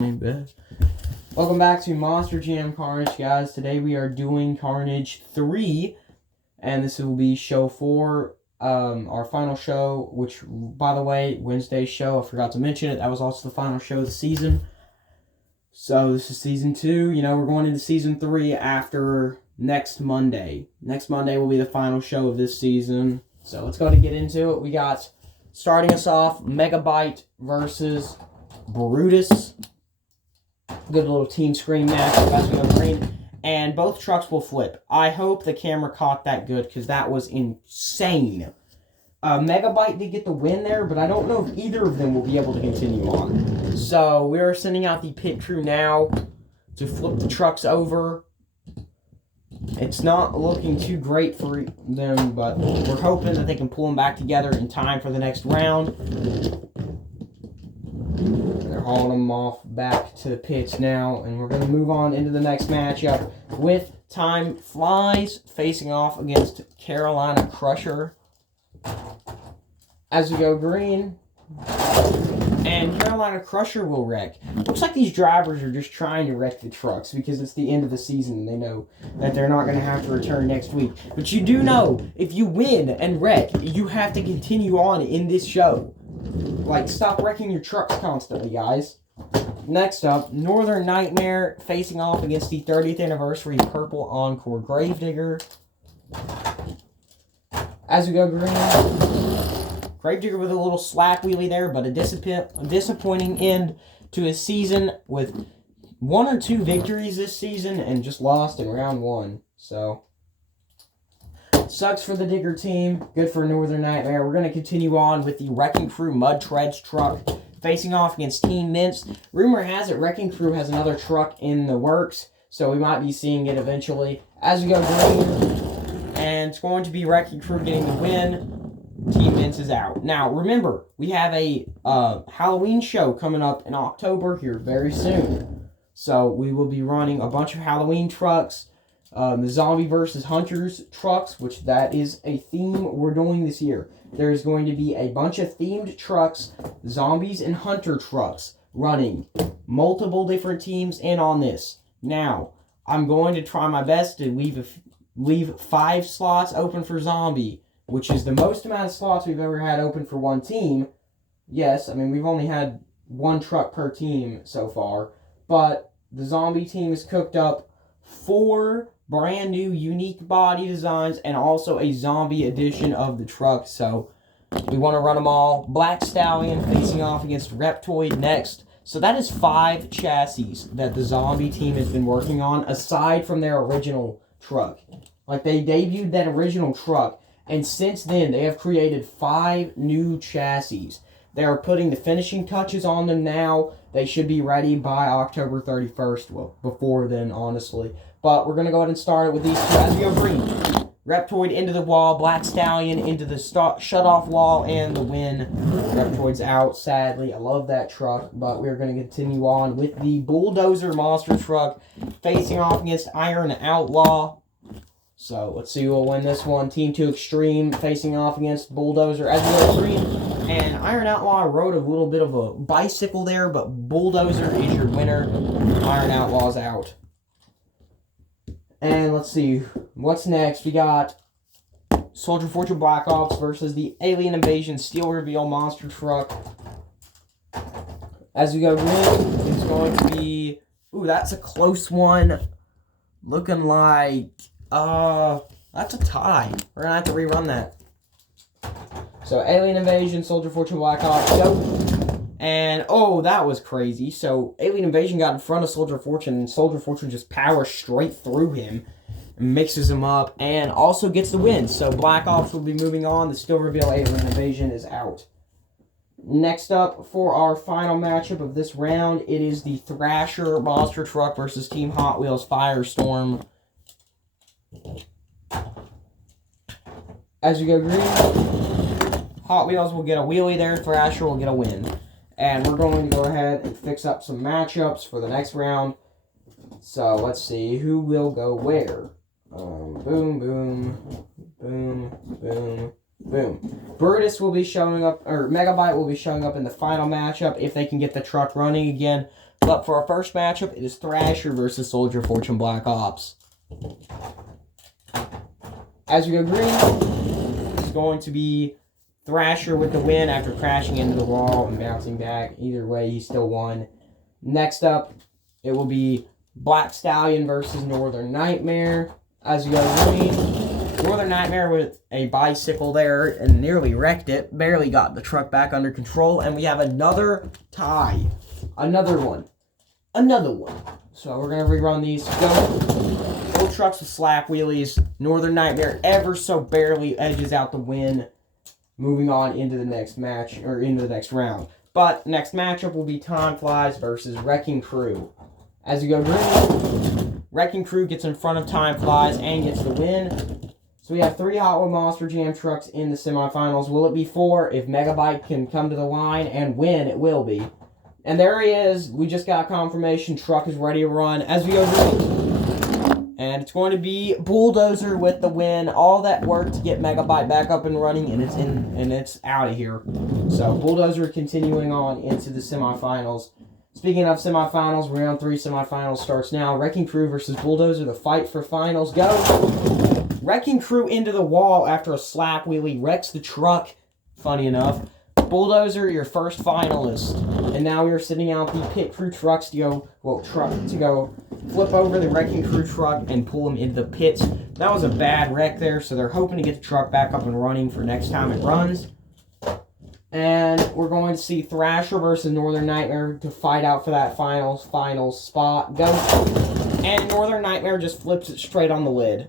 Welcome back to Monster Jam Carnage, guys. Today we are doing Carnage 3, and this will be show 4, our final show, which, by the way, Wednesday's show, I forgot to mention it, that was also the final show of the season. So this is season 2, we're going into season 3 after next Monday. Next Monday will be the final show of this season. So let's go ahead and get into it. We got, starting us off, Megabyte versus Brutus. Good little team screen match. Guys, we go green, and both trucks will flip. I hope the camera caught that good because that was insane. Megabyte did get the win there, but I don't know if either of them will be able to continue on. So we're sending out the pit crew now to flip the trucks over. It's not looking too great for them, but we're hoping that they can pull them back together in time for the next round. They're hauling them off back to the pits now, and we're going to move on into the next matchup with Time Flies facing off against Carolina Crusher. As we go green, and Carolina Crusher will wreck. Looks like these drivers are just trying to wreck the trucks because it's the end of the season and they know that they're not going to have to return next week. But you do know, if you win and wreck, you have to continue on in this show. Like, stop wrecking your trucks constantly, guys. Next up, Northern Nightmare facing off against the 30th Anniversary Purple Encore Gravedigger. As we go green, Gravedigger with a little slack wheelie there, but a disappointing end to his season with 1 or 2 victories this season and just lost in round 1. So, sucks for the Digger team. Good for Northern Nightmare. We're going to continue on with the Wrecking Crew Mud Treads truck facing off against Team Mints. Rumor has it Wrecking Crew has another truck in the works, so we might be seeing it eventually. As we go green, and it's going to be Wrecking Crew getting the win. Team Mints is out. Now, remember, we have a Halloween show coming up in October here very soon. So, we will be running a bunch of Halloween trucks. The Zombie versus Hunters trucks, which that is a theme we're doing this year. There's going to be a bunch of themed trucks, zombies and hunter trucks, running multiple different teams in on this. Now, I'm going to try my best to leave 5 slots open for zombie, which is the most amount of slots we've ever had open for one team. Yes, I mean, we've only had 1 truck per team so far, but the zombie team has cooked up 4 brand new unique body designs and also a zombie edition of the truck, so we want to run them all. Black Stallion facing off against Reptoid next. So that is 5 chassis that the zombie team has been working on aside from their original truck. Like, they debuted that original truck, and since then they have created 5 new chassis. They are putting the finishing touches on them now. They should be ready by October 31st. Well, before then, honestly. But we're going to go ahead and start it with these 2 as we go green. Reptoid into the wall, Black Stallion into the shut-off wall, and the win. Reptoid's out, sadly. I love that truck, but we're going to continue on with the Bulldozer Monster Truck facing off against Iron Outlaw. So, let's see who will win this one. Team 2 Extreme facing off against Bulldozer as we go green. And Iron Outlaw rode a little bit of a bicycle there, but Bulldozer is your winner. Iron Outlaw's out. And let's see, what's next? We got Soldier Fortune Black Ops versus the Alien Invasion Steel Reveal Monster Truck. As we go green, it's going to be... Ooh, that's a close one. Looking like... that's a tie. We're going to have to rerun that. So, Alien Invasion, Soldier Fortune Black Ops, go. And, oh, that was crazy. So, Alien Invasion got in front of Soldier Fortune, and Soldier Fortune just powers straight through him, and mixes him up, and also gets the win. So, Black Ops will be moving on. The Steel Reveal Alien Invasion is out. Next up, for our final matchup of this round, it is the Thrasher Monster Truck versus Team Hot Wheels Firestorm. As we go green, Hot Wheels will get a wheelie there, Thrasher will get a win. And we're going to go ahead and fix up some matchups for the next round. So, let's see who will go where. Boom, boom, boom, boom, boom. Brutus will be showing up, or Megabyte will be showing up in the final matchup if they can get the truck running again. But for our first matchup, it is Thrasher versus Soldier Fortune Black Ops. As we go green, it's going to be Thrasher with the win after crashing into the wall and bouncing back. Either way, he still won. Next up, it will be Black Stallion versus Northern Nightmare. As we go green, Northern Nightmare with a bicycle there and nearly wrecked it. Barely got the truck back under control. And we have another tie. Another one. So we're going to rerun these. Go. Old trucks with slap wheelies. Northern Nightmare ever so barely edges out the win. Moving on into the next match, or into the next round. But next matchup will be Time Flies versus Wrecking Crew. As you go green, Wrecking Crew gets in front of Time Flies and gets the win. So we have 3 Hot Wheel Monster Jam trucks in the semifinals. Will it be 4? If Megabyte can come to the line and win, it will be. And there he is. We just got confirmation. Truck is ready to run. As we go green. And it's going to be Bulldozer with the win. All that work to get Megabyte back up and running, and it's out of here. So Bulldozer continuing on into the semifinals. Speaking of semifinals, round 3 semifinals starts now. Wrecking Crew versus Bulldozer. The fight for finals. Go. Wrecking Crew into the wall after a slap wheelie wrecks the truck. Funny enough. Bulldozer, your first finalist. And now we are sitting out the pit crew trucks to go flip over the Wrecking Crew truck and pull them into the pits. That was a bad wreck there, so they're hoping to get the truck back up and running for next time it runs. And we're going to see Thrasher versus Northern Nightmare to fight out for that final spot. Go. And Northern Nightmare just flips it straight on the lid.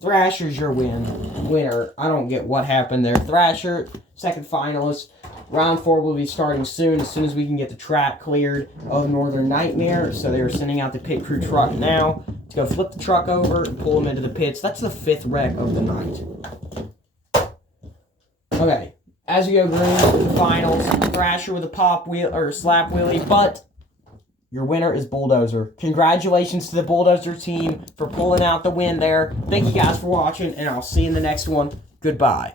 Thrasher's your winner. I don't get what happened there. Thrasher, second finalist. Round 4 will be starting soon as we can get the track cleared of Northern Nightmare. So they are sending out the pit crew truck now to go flip the truck over and pull them into the pits. That's the 5th wreck of the night. Okay, as we go green to the finals, Thrasher with a pop wheel or slap wheelie, but your winner is Bulldozer. Congratulations to the Bulldozer team for pulling out the win there. Thank you guys for watching, and I'll see you in the next one. Goodbye.